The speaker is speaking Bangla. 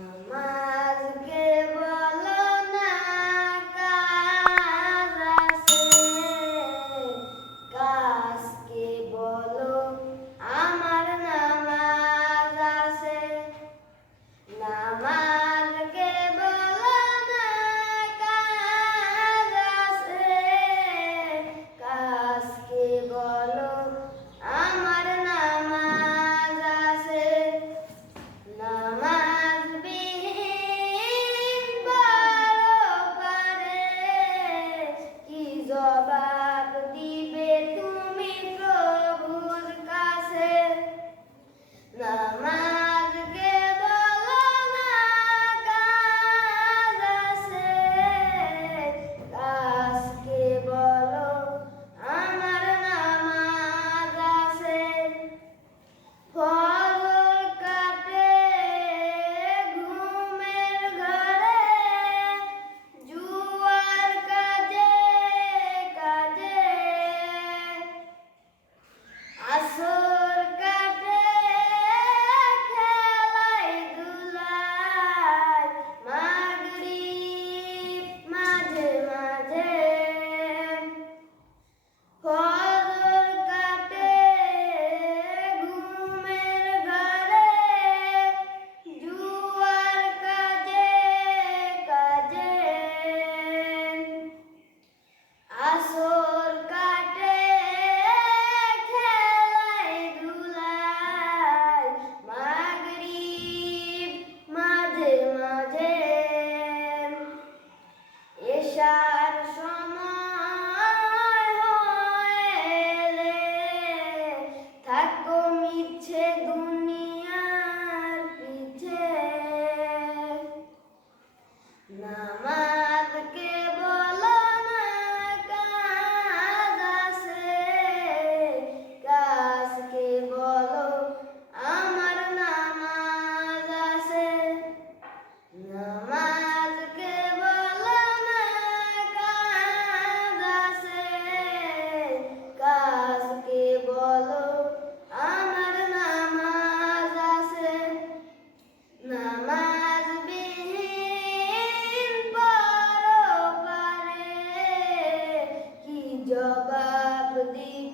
Mama. জবাব দিবে।